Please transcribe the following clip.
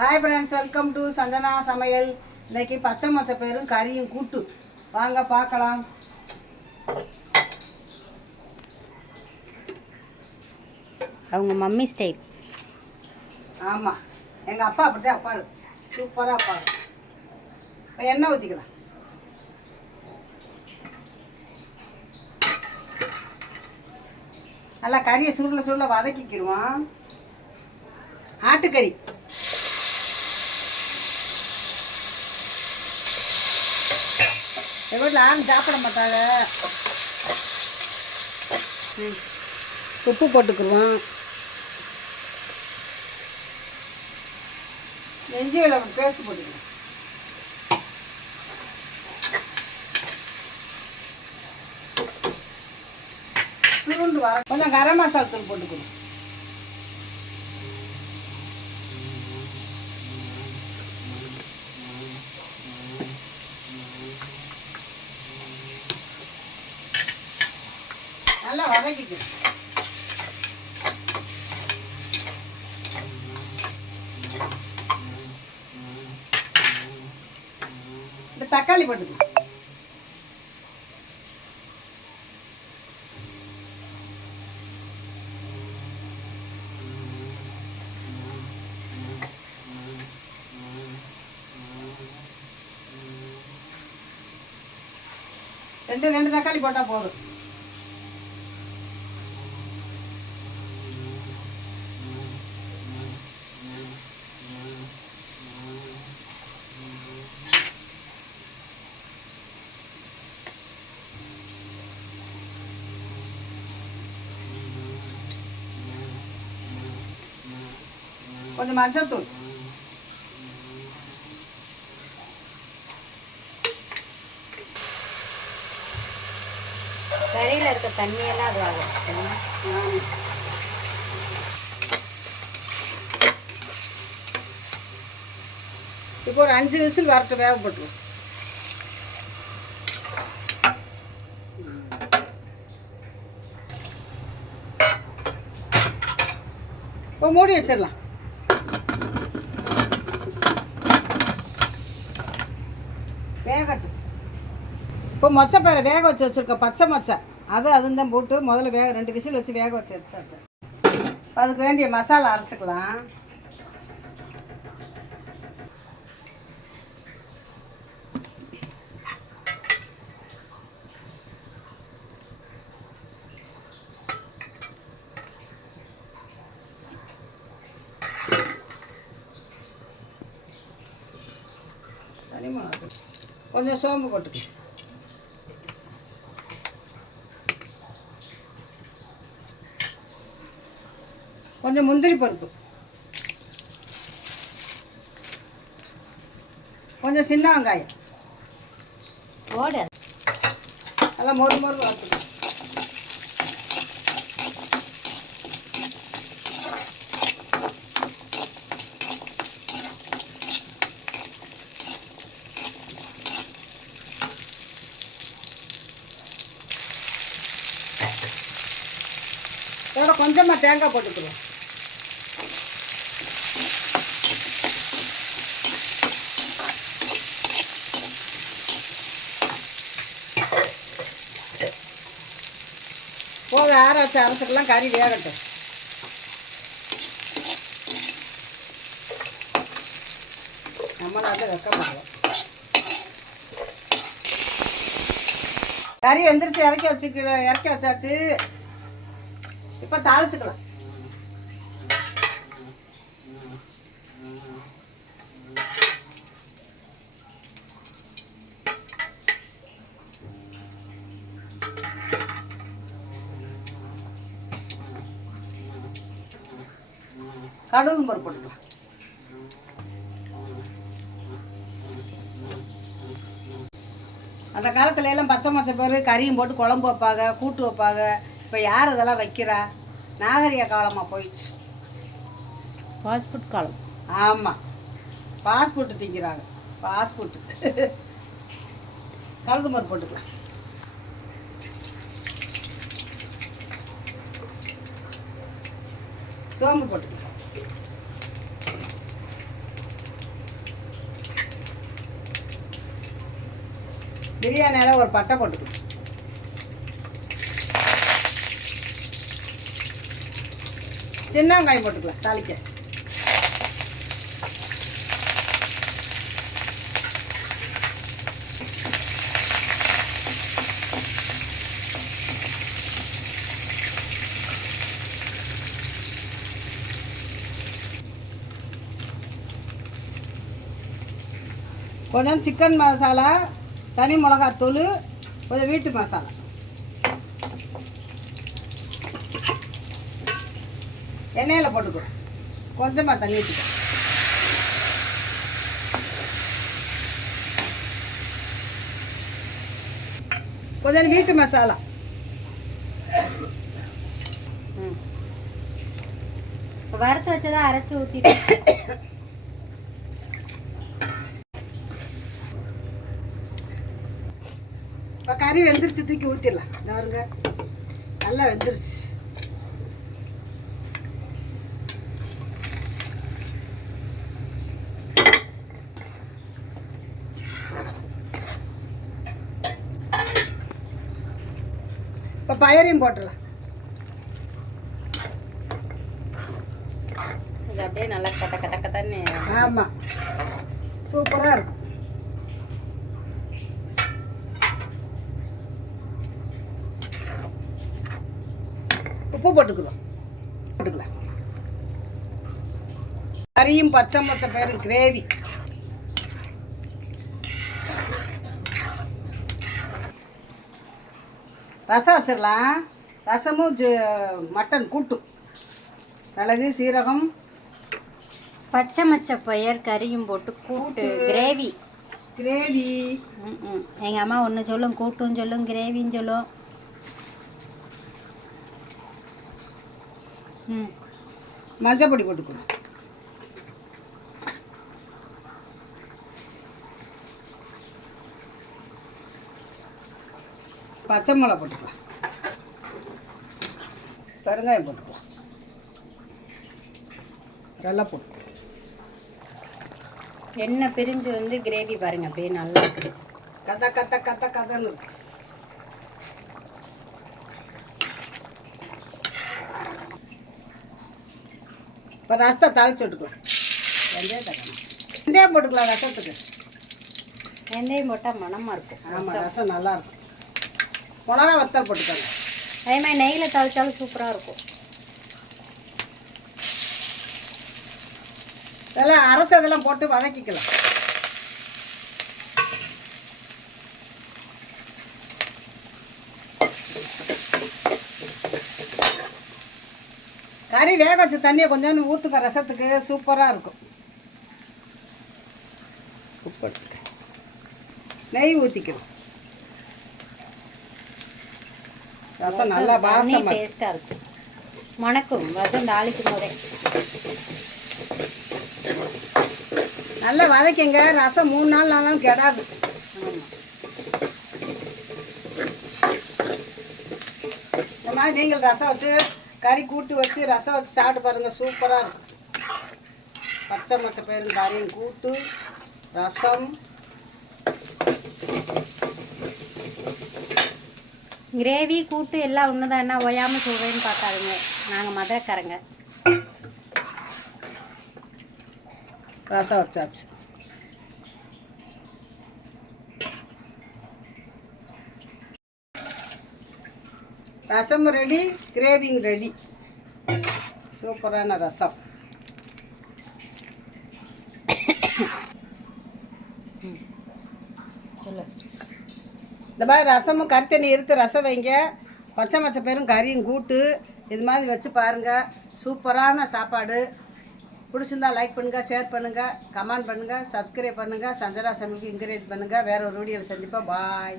Hi friends, welcome to Chandana சமையல். இன்னைக்கு பச்சை மொச்சை பயிரும் கறியும் கூட்டு. வாங்க பார்க்கலாம். அவங்க மம்மி ஸ்டைல். ஆமாம், எங்கள் அப்பா அப்படிதான் அப்பாரு, சூப்பராக அப்பாரு. இப்போ எண்ணெய் ஊற்றிக்கலாம். நல்லா கறியை சுருள வதக்கிக்கிடுவோம். ஆட்டுக்கறி எங்கள் வீட்டில் யாரும் சாப்பிட மாட்டாங்க. உப்பு போட்டுக்குருவோம். இஞ்சி வெள்ளை பேஸ்ட் போட்டுக்கலாம். சுருண்டு வர கொஞ்சம் கரம் மசாலா தூள் போட்டுக்கணும். நல்லா வதக்கிக்கணும். இந்த தக்காளி போட்டுக்கணும். ரெண்டு தக்காளி போட்டால் போதும். கொஞ்சம் மஞ்சத்தூள், கறியில் இருக்க தண்ணியெல்லாம் அது ஆகும். இப்போ ஒரு 5 விசில் வரட்டு வேகப்பட்டுரும். இப்போ மூடி வச்சிடலாம். வேகட்டும். இப்போ மொச்சப்பயிரை வேக வச்சுருக்க பச்சை மொச்சை அதுதான் போட்டு முதல்ல 2 விசில் வச்சு வேக வச்சு எடுத்தாச்சு. அதுக்கு வேண்டிய மசாலா அரைச்சிக்கலாம். கொஞ்சம் சோம்பு போட்டுக்கலாம். கொஞ்சம் முந்திரி பருப்பு, கொஞ்சம் சின்ன வெங்காயம் நல்லா மொறு வறுத்துக்கலாம். இதோட கொஞ்சமாக தேங்காய் போட்டுக்குவோம். போக ஆராய்ச்சி அரைச்சிக்கலாம். கறி வேகட்டும். நம்மளை வந்து வெக்கப்படுவோம். கறி வெந்துருச்சு, இறக்கி வச்சாச்சு. இப்போ தாளிச்சுக்கலாம். கடுகு பருப்பு போட்டுக்கலாம். அந்த காலத்துல எல்லாம் பச்சை மொச்சை பயிறு கறியும் போட்டு குழம்பு வைப்பாங்க, கூட்டு வைப்பாங்க. இப்போ யார் அதெல்லாம் வைக்கிறா? நாகரிக காலமாக போயிடுச்சு. ஃபாஸ்ட்ஃபுட் காலம். ஆமாம், பாஸ்போர்ட்டு திங்கிறாங்க. பாஸ்போர்ட்டு கழுது பருப்பு போட்டுக்கலாம். சோம்பு போட்டுக்கலாம். பிரியாணியில் ஒரு பட்டை போட்டுக்கலாம். சின்ன வெங்காயம் போட்டுக்கலாம் தாளிக்க. கொஞ்சம் சிக்கன் மசாலா, தனி மிளகாத்தூள், கொஞ்சம் வீட்டு மசாலா, எண்ணெயில் போட்டுக்கிறோம். கொஞ்சமாக தண்ணி ஊற்றிக்கிறோம். கொஞ்சம் வீட்டு மசாலா. வறுத்து வச்சதா அரைச்சி ஊற்றிட்டு இப்போ கறி வெந்துருச்சு, தூக்கி ஊற்றிடலாம். பாருங்க, நல்லா வெந்துருச்சு. இப்போ பயரையும் போட்டுடலாம். இது அப்படியே நல்லா கட்ட கட்ட கட்டன்னு. ஆமாம், சூப்பராக இருக்கும். உப்பு போட்டுக்கலாம். கறியும் பச்சை மொச்சை பயிரும் கிரேவி. ரசம் வச்சிடலாம். ரசமும் மட்டன் கூட்டு, மிளகு, சீரகம், பச்சை மச்சை பயிர் கறியும் போட்டு கூட்டு கிரேவி. எங்கள் அம்மா ஒன்று சொல்லும், கூட்டும் சொல்லும், கிரேவின்னு சொல்லும். மஞ்சள் பொடி போட்டுக்கணும். பச்சை மிளகா போட்டுக்கலாம். பெருங்காயம் போட்டுக்கலாம். வெள்ளை போட்டு எண்ணெய் பிரிஞ்சு வந்து கிரேவி பாருங்க அப்படியே நல்லா இருக்குது. கதன்னு இருக்கு. இப்போ ரசத்தை தாளிச்சு விட்டுக்கலாம். வெந்தயம் போட்டுக்கலாம் ரசத்துக்கு. வெந்தயம் போட்டால் மணமாக இருக்கும். ஆமாம், ரசம் நல்லா இருக்கும். மிளகா வத்தல் போட்டுக்கோங்க. அதே மாதிரி நெய்யில் தாளிச்சாலும் சூப்பராக இருக்கும். இதெல்லாம் அரைச்சதெல்லாம் போட்டு வதக்கிக்கலாம். கறி வேக வச்ச தண்ணியை கொஞ்சோண்டு ஊற்றுக்க, ரசத்துக்கு சூப்பராக இருக்கும். உப்பு, நெய் ஊற்றிக்கணும். ரசம் நல்லா வாசமாக டேஸ்ட்டாக இருக்கும். மணக்கும் ரசம் தாளிக்கும் போதே. நல்லா வதக்கிங்க. ரசம் 3 நாள் ஆனாலும் கெடாது. ஆமாம், இந்த மாதிரி நீங்கள் ரசம் வச்சு கறி கூட்டு வச்சு ரசம் வச்சு சாப்பிட்டு பாருங்கள், சூப்பராக இருக்கும். பச்சை மொச்சை பயிரும் கறியும் கூட்டு, ரசம், கிரேவி, கூட்டு எல்லாம் ஒன்று தான். என்ன ஓயாமல் சொல்கிறேன்னு பார்த்தாருங்க. நாங்கள் மதுரைக்காரங்க. ரசம் வச்சாச்சு. ரசம் ரெடி, கிரேவிங் ரெடி. சூப்பரான ரசம். இந்த மாதிரி ரசமும் கறி தண்ணி இருத்து ரசம் வைங்க. பச்சை மச்சை பயிரும் கறியும் கூட்டு இது மாதிரி வச்சு பாருங்கள். சூப்பரான சாப்பாடு. பிடிச்சிருந்தா லைக் பண்ணுங்கள், ஷேர் பண்ணுங்கள், கமெண்ட் பண்ணுங்கள், சப்ஸ்கிரைப் பண்ணுங்கள். சஞ்சனா சமையலுக்கு என்கரேஜ் பண்ணுங்கள். வேறு ஒரு வீடியோவில் சந்திப்போம். பாய்.